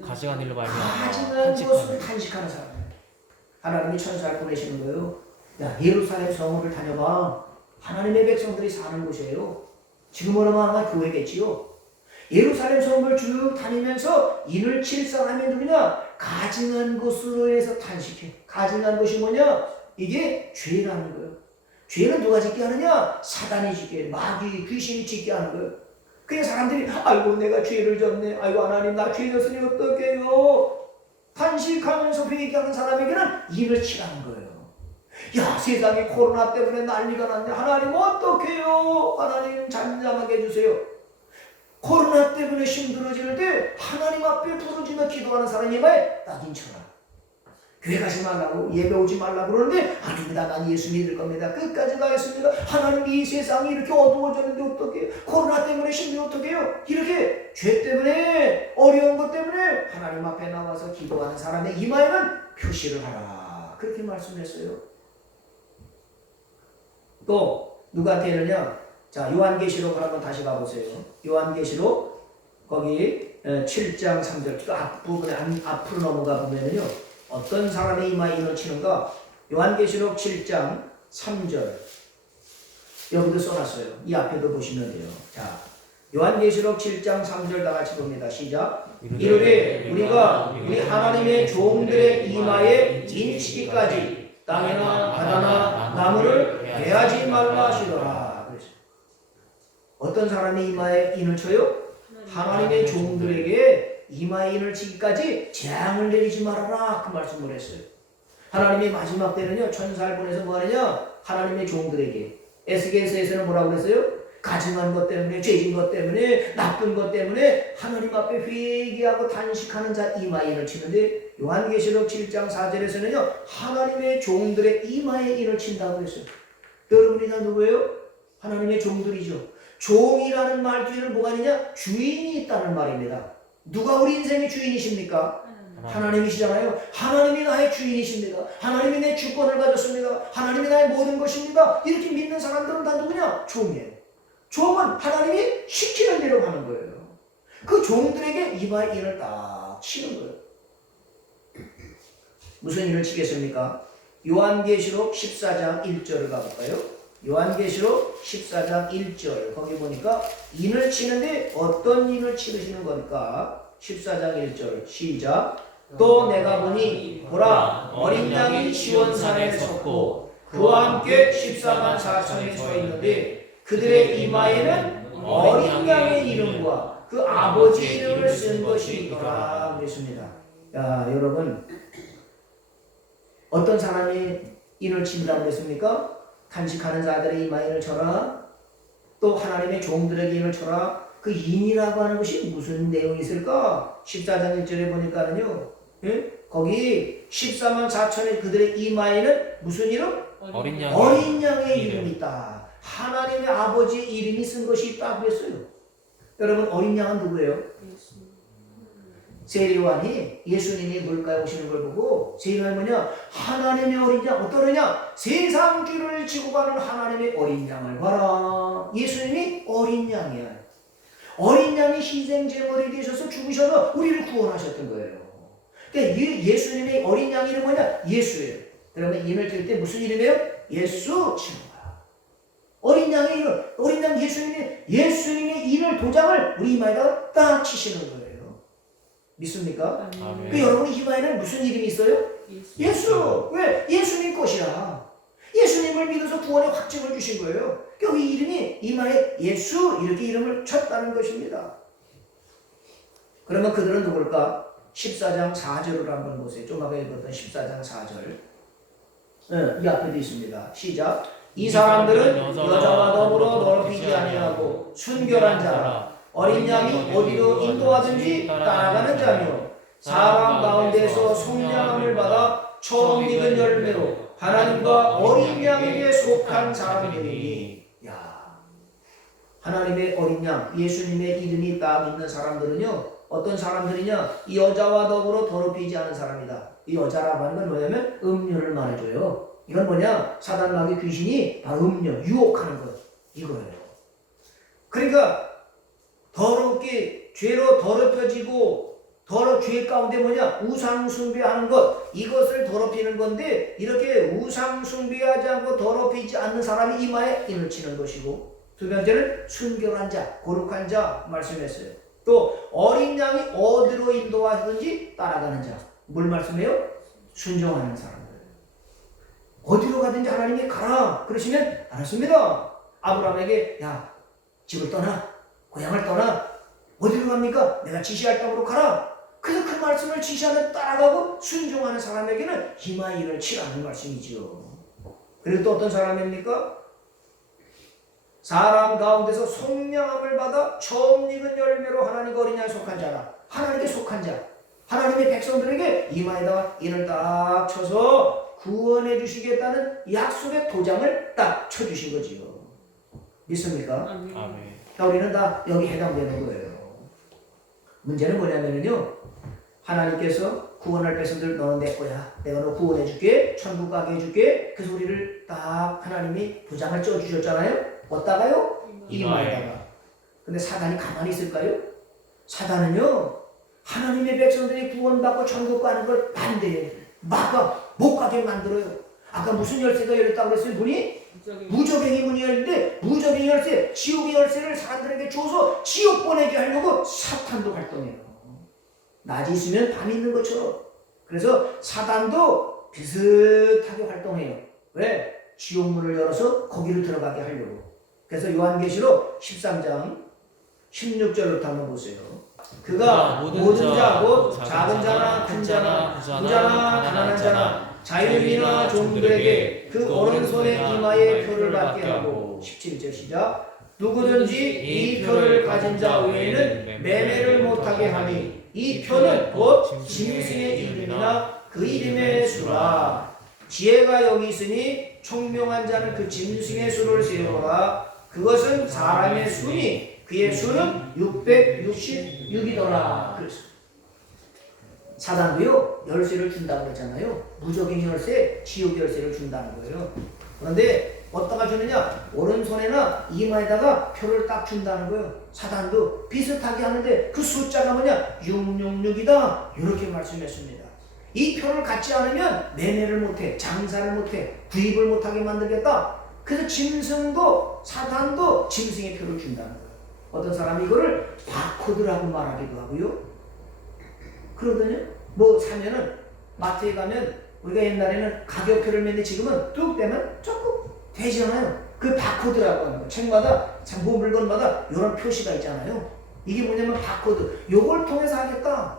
가증한 일로 말미암아 가증한 것을 탄식하는 사람. 하나님이 천사를 보내시는 거예요. 야, 예루살렘 성읍을 다녀봐. 하나님의 백성들이 사는 곳이에요. 지금으로는 아마 교회겠지요. 예루살렘 성읍을 쭉 다니면서 인을 칠 사람이 누구냐? 가증한 것으로 해서 탄식해. 가증한 것이 뭐냐? 이게 죄라는 거예요. 죄는 누가 짓게 하느냐? 사단이 짓게, 마귀, 귀신이 짓게 하는 거예요. 그래서 사람들이 아이고 내가 죄를 졌네. 아이고 하나님 나 죄 졌으니 어떡해요? 탄식하면서 회개하는 사람에게는 인을 치라는 거예요. 야, 세상에 코로나 때문에 난리가 났네. 하나님 어떡해요? 하나님 잠잠하게 해주세요. 코로나 때문에 힘들어질 때 하나님 앞에 부르짖어 기도하는 사람이 왜 딱 인쳐라. 교회 가지 말라고, 예배 오지 말라고 그러는데 아닙니다. 난 예수 믿을 겁니다. 끝까지 가겠습니다. 하나님 이 세상이 이렇게 어두워졌는데 어떡해요? 코로나 때문에 힘들면 어떡해요? 이렇게 죄 때문에 어려운 것 때문에 하나님 앞에 나와서 기도하는 사람의 이마에는 표시를 하라. 그렇게 말씀했어요. 또 누구한테 했느냐? 자, 요한계시록 한번 다시 가보세요. 요한계시록 거기 7장 3절 그 앞부분에 앞으로 넘어가 보면은요, 어떤 사람의 이마에 인을 치는가? 요한계시록 7장 3절 여기도 써놨어요. 이 앞에도 보시면 돼요. 자, 요한계시록 7장 3절 다 같이 봅니다. 시작. 이르되 우리가 우리 하나님의 종들의 이마에 인치기까지 땅이나 바다나 나무를 베하지 말라 하시더라. 어떤 사람이 이마에 인을 쳐요? 하나님의 종들에게 이마에 인을 치기까지 재앙을 내리지 말아라. 그 말씀을 했어요. 하나님이 마지막 때는요, 천사를 보내서 뭐 하느냐? 하나님의 종들에게. 에스겔서에서는 뭐라고 그랬어요? 가증한 것 때문에, 죄진 것 때문에, 나쁜 것 때문에 하나님 앞에 회개하고 단식하는 자 이마에 인을 치는데, 요한계시록 7장 4절에서는요, 하나님의 종들의 이마에 인을 친다고 했어요. 여러분이 다 누구예요? 하나님의 종들이죠. 종이라는 말 뒤에는 뭐가 있느냐? 주인이 있다는 말입니다. 누가 우리 인생의 주인이십니까? 하나님이시잖아요. 하나님이 나의 주인이십니다. 하나님이 내 주권을 가졌습니다. 하나님이 나의 모든 것입니다. 이렇게 믿는 사람들은 다 누구냐? 종이에요. 종은 하나님이 시키는 대로 하는 거예요. 그 종들에게 이마에 인을 딱 치는 거예요. 무슨 인을 치겠습니까? 요한계시록 14장 1절을 가볼까요? 요한계시록 14장 1절 거기 보니까 인을 치는데 어떤 인을 치르시는 겁니까? 14장 1절 시작. 또 내가 보니 보라 어린 양이 시온산에 섰고 그와 함께 14만 4천이 서 있는데 그들의 이마에는 어린 양의 이름과 그 아버지 이름을 쓴 것이 있더라 그랬습니다. 야, 여러분 어떤 사람이 인을 친다고 그랬습니까? 탄식하는 자들의 이마에 인을 쳐라. 또 하나님의 종들에게 인을 쳐라. 그 인이라고 하는 것이 무슨 내용이 있을까? 14장 1절에 보니까는요. 예? 거기 14만 4천의 그들의 이마에는 무슨 이름? 어린 양의 어린 양의 이름. 이름이 있다. 하나님의 아버지의 이름이 쓴 것이 있다 그랬어요. 여러분 어린 양은 누구예요? 세례요한이 예수님이 물가에 오시는 걸 보고 세례요한이 뭐냐? 하나님의 어린 양 어떠느냐? 세상 죄를 지고 가는 하나님의 어린 양을 봐라. 예수님이 어린 양이야. 어린 양이 희생제물이 되셔서 죽으셔서 우리를 구원하셨던 거예요. 그러니까 예수님의 어린 양 이름 뭐냐? 예수예요. 그러면 인을 뜰 때 무슨 이름이에요? 예수 치는 거야. 어린 양의 이름, 어린 양 예수님의 인을 도장을 우리 이마에다가 딱 치시는 거예요. 믿습니까? 아멘. 그 여러분 이마에는 무슨 이름이 있어요? 예수. 왜? 예수님 것이야. 예수님을 믿어서 구원의 확증을 주신 거예요. 여기 이름이 이마에 예수 이렇게 이름을 쳤다는 것입니다. 그러면 그들은 누굴까? 14장 4절을 한번 보세요. 좀 아까 읽었던 14장 4절. 이 앞에도 있습니다. 시작. 이 사람들은 여자와 더불어 더럽히지 아니하고 순결한 자라. 어린 양이 어디로 인도하든지 따라가는 자며 사람 가운데서 속량함을 받아 처음 익은 열매로 하나님과 어린 양에게 속한 사람들이니. 야, 하나님의 어린 양, 예수님의 이름이 딱 있는 사람들은요, 어떤 사람들이냐? 이 여자와 더불어 더럽히지 않은 사람이다. 이 여자라고 하는 건 뭐냐면 음료를 말해줘요. 이건 뭐냐? 사단 마귀 귀신이 바로 음료, 유혹하는 것 이거예요. 그러니까 더럽게 죄로 더럽혀지고 죄 가운데 뭐냐? 우상 숭배하는 것, 이것을 더럽히는 건데 이렇게 우상 숭배하지 않고 더럽히지 않는 사람이 이마에 인을 치는 것이고, 두 번째는 순결한 자, 거룩한 자 말씀했어요. 또 어린 양이 어디로 인도하든지 따라가는 자, 뭘 말씀해요? 순종하는 사람들. 어디로 가든지 하나님이 가라 그러시면 알았습니다. 아브라함에게 야, 집을 떠나, 고향을 떠나, 어디로 갑니까? 내가 지시할 땅으로 가라. 그래서 그 말씀을 지시하는 따라가고 순종하는 사람에게는 이마인을 치라는 말씀이죠. 그리고 또 어떤 사람입니까? 사람 가운데서 속량함을 받아 처음 익은 열매로 하나님과 어린 양에 속한 자라. 하나님께 속한 자, 하나님의 백성들에게 이마에다가 인을 딱 쳐서 구원해 주시겠다는 약속의 도장을 딱 쳐주신 거지요. 믿습니까? 아멘. 우리는 다 여기 해당되는 거예요. 문제는 뭐냐면요, 하나님께서 구원할 백성들 너는 내 거야, 내가 너 구원해 줄게, 천국 가게 해줄게. 그 소리를 딱 하나님이 도장을 쪄주셨잖아요. 어디다가요? 이마에다가. 근데 사단이 가만히 있을까요? 사단은요, 하나님의 백성들이 구원받고 천국 가는 걸 반대해. 막아 못 가게 만들어요. 아까 무슨 열쇠가 열렸다고 그랬어요? 문이? 무적행이 문이 열린데, 무적행 열쇠, 지옥의 열쇠를 사람들에게 줘서 지옥 보내게 하려고 사탄도 활동해요. 낮이 있으면 밤이 있는 것처럼. 그래서 사단도 비슷하게 활동해요. 왜? 지옥문을 열어서 거기를 들어가게 하려고. 그래서 요한계시록 13장 16절부터 한번 보세요. 그가 모든 자고 작은 자나 큰 자나 부자나 가난한 자나 자유인이나 종들에게 그 오른손의 이마에 표를 받게 하고. 17절 시작. 누구든지 이 표를 가진 자 외에는 매매를 못하게 하니 이 표는 곧 짐승의 이름이나 그 이름의 수라. 지혜가 여기 있으니 총명한 자는 그 짐승의 수를 세우라. 그것은 사람의 수니 그의 수는 666이더라. 사단도요 열쇠를 준다고 그랬잖아요. 무적행 열쇠, 지옥 열쇠를 준다는 거예요. 그런데 어디다가 주느냐? 오른손에나 이마에다가 표를 딱 준다는 거예요. 사단도 비슷하게 하는데 그 숫자가 뭐냐? 666이다 이렇게 말씀했습니다. 이 표를 갖지 않으면 매매를 못해, 장사를 못해, 구입을 못하게 만들겠다. 그래서 짐승도 사단도 짐승의 표를 준다는 거예요. 어떤 사람이 이거를 바코드라고 말하기도 하고요. 그러더니 뭐 사면은 마트에 가면 우리가 옛날에는 가격표를 냈는데 지금은 뚝 떼면 조금 되지 않아요. 그 바코드라고 하는 거. 책마다 뭐 물건마다 이런 표시가 있잖아요. 이게 뭐냐면 바코드. 요걸 통해서 하겠다.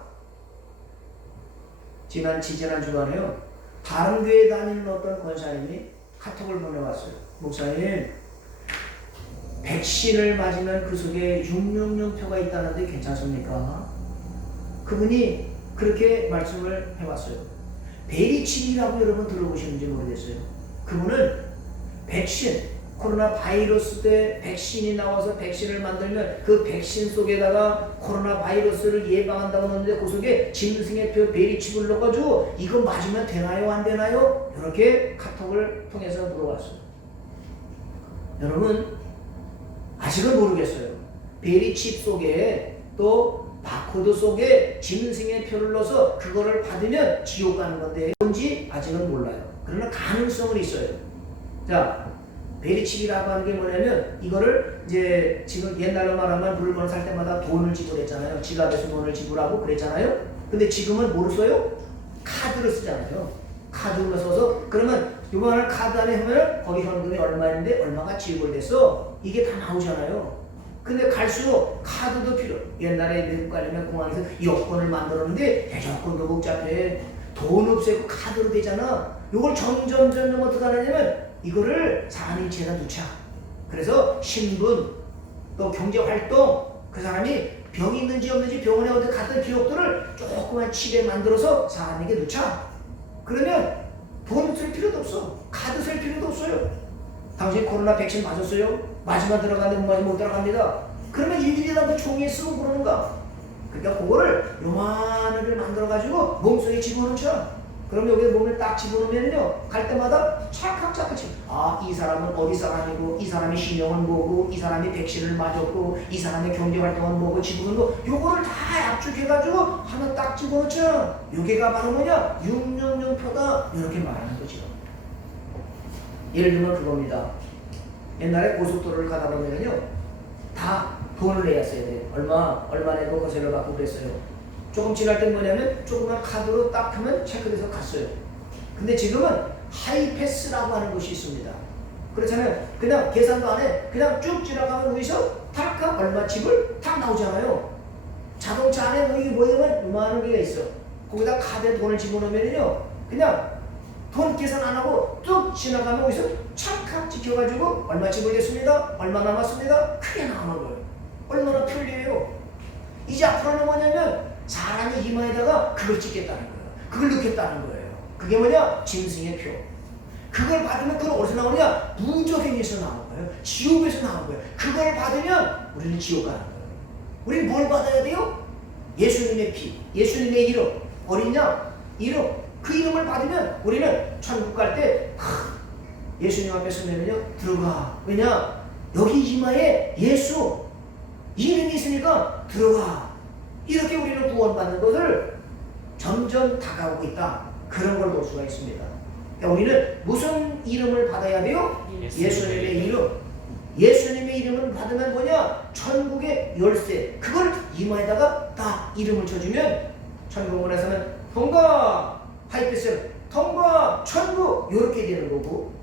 지난 주간에요. 다른 교회 다니는 어떤 권사님이 카톡을 보내왔어요. 목사님, 백신을 맞으면 그 속에 666표가 있다는데 괜찮습니까? 그분이 그렇게 말씀을 해왔어요. 베리칩이라고 여러분 들어보시는지 모르겠어요. 그분은 백신, 코로나 바이러스 때 백신이 나와서 백신을 만들면 그 백신 속에다가 코로나 바이러스를 예방한다고 하는데 그 속에 짐승의 표 베리칩을 넣어가지고 이거 맞으면 되나요? 안 되나요? 이렇게 카톡을 통해서 물어봤어요. 여러분 아직은 모르겠어요. 베리칩 속에 또 바코드 속에 짐승의 표를 넣어서 그거를 받으면 지옥 가는 건데 뭔지 아직은 몰라요. 그러나 가능성은 있어요. 자, 베리칩이라고 하는 게 뭐냐면 이거를 이제 지금 옛날로 말하면 물건을 살 때마다 돈을 지불했잖아요. 지갑에서 돈을 지불하고 그랬잖아요. 근데 지금은 뭐를 써요? 카드를 쓰잖아요. 카드로 써서 그러면 요만한 카드 안에 하면 거기 현금이 얼마인데 얼마가 지불됐어. 이게 다 나오잖아요. 근데 갈수록 카드도 필요. 옛날에 미국 가려면 공항에서 여권을 만들었는데 여권도 복잡해. 돈 없애고 카드로 되잖아. 요걸 점점 어떻게 하냐면 이거를 사람이 제다 놓자. 그래서 신분 또 경제활동 그 사람이 병이 있는지 없는지 병원에 어디 갔던 기록들을 조그만 칩에 만들어서 사람에게 놓자. 그러면 돈 쓸 필요도 없어. 카드 쓸 필요도 없어요. 당신 코로나 백신 맞았어요? 맞으면 들어가는데 못 맞으면 못 들어갑니다. 그러면 일일이라도 그 종이에 쓰고 그러는가? 그러니까 그거를 요만하게 만들어가지고 몸속에 집어넣자. 그럼 여기 몸을 딱 집어넣으면요 갈 때마다 찰칵찰칵 이 사람은 어디 사람이고 이 사람의 신용은 뭐고 이 사람이 백신을 맞았고 이 사람의 경제활동은 뭐고 집어넣고 요거를 다 압축해가지고 하나 딱 집어넣자. 요게가 바로 뭐냐? 666표다 이렇게 말하는 거죠. 예를 들면 그겁니다. 옛날에 고속도로를 가다 보면요 다 돈을 내야 써야 돼. 얼마 내고 거세를 받고 그랬어요. 조금 지날 때 뭐냐면 조그만 카드로 딱 하면 체크돼서 갔어요. 근데 지금은 하이패스라고 하는 곳이 있습니다. 그렇잖아요. 그냥 계산도 안 해. 그냥 쭉 지나가면 여기서 탁 하면 얼마 칩을 탁 나오잖아요. 자동차 안에 여기 뭐냐면 요만한 개가 있어. 거기다 카드에 돈을 집어넣으면요 그냥 돈 계산 안 하고 쭉 지나가면 여기서 찰칵 찍혀가지고 얼마 지불됐습니다. 얼마 남았습니다. 크게 나오는 거예요. 얼마나 편리해요. 이제 앞으로는 뭐냐면 사람이 이마에다가 그걸 찍겠다는 거예요. 그걸 넣겠다는 거예요. 그게 뭐냐? 짐승의 표. 그걸 받으면 그건 어디서 나오느냐? 무적행에서 나온 거예요. 지옥에서 나온 거예요. 그걸 받으면 우리는 지옥 가는 거예요. 우리는 뭘 받아야 돼요? 예수님의 피, 예수님의 이름, 어린 양 이름. 그 이름을 받으면 우리는 천국 갈 때 예수님 앞에 서면요 들어가. 왜냐? 여기 이마에 예수 이름이 있으니까 들어가. 이렇게 우리는 구원받는 것을 점점 다가오고 있다. 그런 걸 볼 수가 있습니다. 그러니까 우리는 무슨 이름을 받아야 돼요? 예수님의 이름. 예수님의 이름을 받으면 뭐냐? 천국의 열쇠. 그걸 이마에다가 딱 이름을 쳐주면 천국문에서는 통과, 하이패스 통과, 천국 이렇게 되는 거고,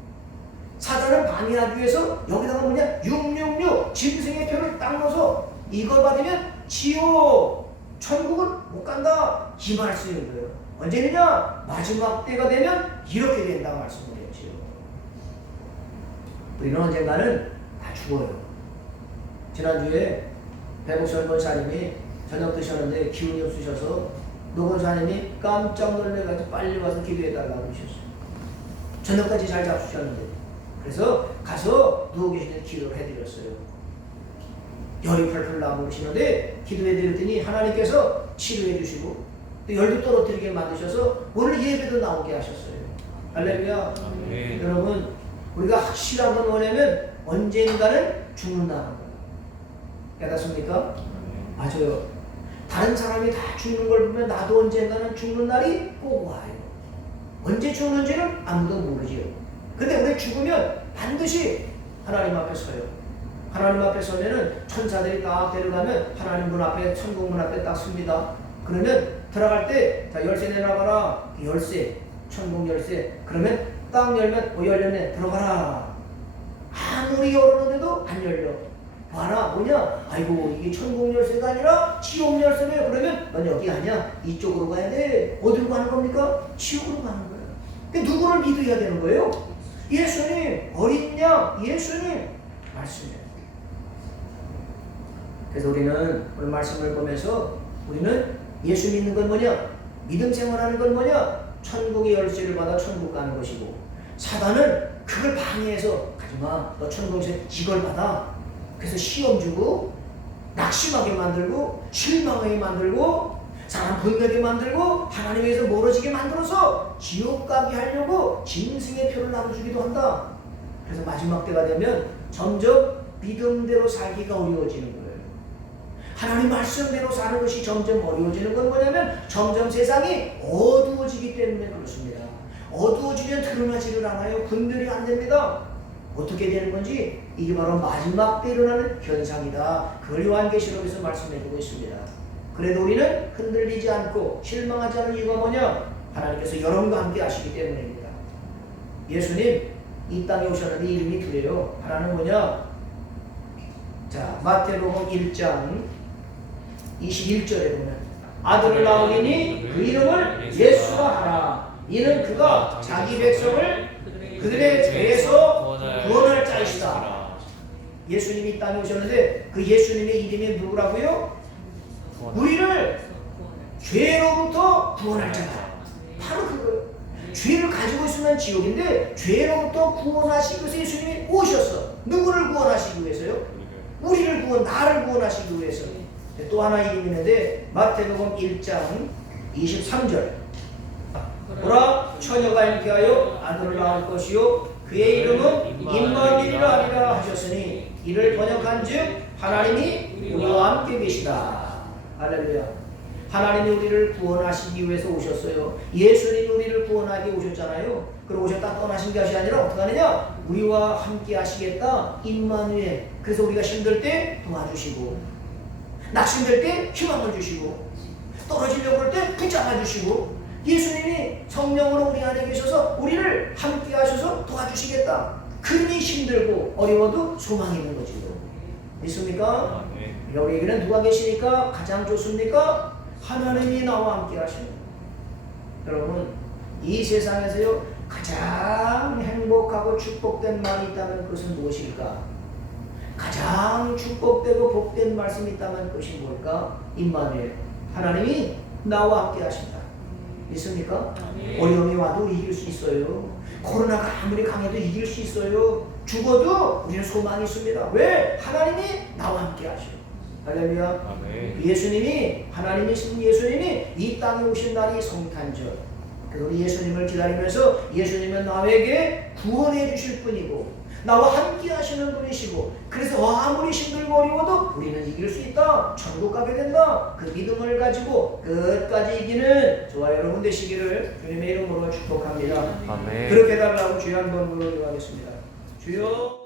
사단은 방해하기 위해서 여기다가 뭐냐? 666 짐승의 표를 딱 넣어서 이걸 받으면 지옥, 천국은 못 간다 이 말 쓰는 거예요. 언제냐? 마지막 때가 되면 이렇게 된다고 말씀을 했죠. 우리는 언젠가는 다 죽어요. 지난주에 배복선 권사님이 저녁 드셨는데 기운이 없으셔서 노 권사님이 깜짝 놀래가지고 빨리 와서 기도해달라고 하셨어요. 저녁까지 잘 잡수셨는데 그래서 가서 누워 계시는데 기도를 해드렸어요. 열이 펄펄 나오시는데 기도해 드렸더니 하나님께서 치료해 주시고 또 열도 떨어뜨리게 만드셔서 오늘 예배도 나오게 하셨어요. 할렐루야. 네. 여러분 우리가 확실한 건 뭐냐면 언젠가는 죽는다는 거예요. 깨닫습니까? 맞아요. 다른 사람이 다 죽는 걸 보면 나도 언젠가는 죽는 날이 꼭 와요. 언제 죽는지는 아무도 모르지요. 근데 우리 죽으면 반드시 하나님 앞에 서요. 하나님 앞에 서면은 천사들이 딱 데려가면 하나님 문 앞에 천국 문 앞에 딱 섭니다. 그러면 들어갈 때 자 열쇠 내놔봐라. 열쇠 천국 열쇠. 그러면 딱 열면 열렸네 들어가라. 아무리 열었는데도 안 열려. 봐라 뭐냐? 아이고 이게 천국 열쇠가 아니라 지옥 열쇠네. 그러면 넌 여기 아니야. 이쪽으로 가야 돼. 어디로 가는 겁니까? 지옥으로 가는 거예요. 근데 누구를 믿어야 되는 거예요? 예수님, 어린 양, 예수님 말씀이에요. 그래서 우리는 오늘 말씀을 보면서 우리는 예수 믿는 건 뭐냐? 믿음 생활하는 건 뭐냐? 천국의 열쇠를 받아 천국 가는 것이고, 사단은 그걸 방해해서 가지마, 너 천국에서 이걸 받아. 그래서 시험 주고 낙심하게 만들고 실망하게 만들고 사람 분노하게 만들고 하나님에서 멀어지게 만들어서 지옥 가게 하려고 짐승의 표를 나눠주기도 한다. 그래서 마지막 때가 되면 점점 믿음대로 살기가 어려워지는 거예요. 하나님 말씀대로 사는 것이 점점 어려워지는 건 뭐냐면 점점 세상이 어두워지기 때문에 그렇습니다. 어두워지면 드러나지를 않아요. 분별이 안 됩니다. 어떻게 되는 건지 이게 바로 마지막 때 일어나는 현상이다. 그걸 요한계시록에서 말씀해주고 있습니다. 그래도 우리는 흔들리지 않고 실망하지 않은 이유가 뭐냐? 하나님께서 여러분과 함께 하시기 때문입니다. 예수님 이 땅에 오셨는데 이름이 두래요. 하나는 뭐냐? 자, 마태복음 1장 21절에 보면 아들을 낳으리니 그 이름을 예수라 하라. 이는 그가 자기 백성을 그들의 죄에서 구원할 자이시다. 예수님이 이 땅에 오셨는데 그 예수님의 이름이 누구라고요? 우리를 죄로부터 구원할 자다. 바로 그거예요. 죄를 가지고 있으면 지옥인데 죄로부터 구원하시기 위해서 예수님이 오셨어. 누구를 구원하시기 위해서요? 우리를 나를 구원하시기 위해서. 또 하나 이름이 있는데 마태복음 1장 23절 보라 처녀가 잉태하여 아들을 낳을 것이요 그의 이름은 임마누엘이라 하리라 하셨으니 이를 번역한즉 하나님이 우리와 함께 계시다. 할렐루야. 하나님이 우리를 구원하시기 위해서 오셨어요. 예수님이 우리를 구원하기 오셨잖아요. 그리고 오셨다 떠나신 것이 아니라 어떻게 하느냐? 우리와 함께 하시겠다. 임마누엘. 그래서 우리가 힘들 때 도와주시고 낙심될 때 희망을 주시고 떨어지려고 할 때 붙잡아 주시고 예수님이 성령으로 우리 안에 계셔서 우리를 함께 하셔서 도와주시겠다. 그러니 힘들고 어려워도 소망이 있는 거지. 믿습니까? 우리에게는 누가 계시니까 가장 좋습니까? 하나님이 나와 함께 하시는 거예요. 여러분 이 세상에서요 가장 행복하고 축복된 말이 있다면 그것은 무엇일까? 가장 축복되고 복된 말씀이 있다면 그것이 뭘까? 임마누엘. 하나님이 나와 함께 하신다. 믿습니까? 어려움이 와도 이길 수 있어요. 코로나가 아무리 강해도 이길 수 있어요. 죽어도 우리는 소망이 있습니다. 왜? 하나님이 나와 함께 하셔요. 할렐루야. 예수님이 하나님이신 예수님이 이 땅에 오신 날이 성탄절. 그래서 우리 예수님을 기다리면서 예수님은 나에게 구원해 주실 분이고 나와 함께 하시는 분이시고 그래서 아무리 힘들고 어려워도 우리는 이길 수 있다. 천국 가게 된다. 그 믿음을 가지고 끝까지 이기는 저와 여러분 되시기를 주님의 이름으로 축복합니다. 아멘. 그렇게 달라고 주여 한번 부르기로 하겠습니다. 주여.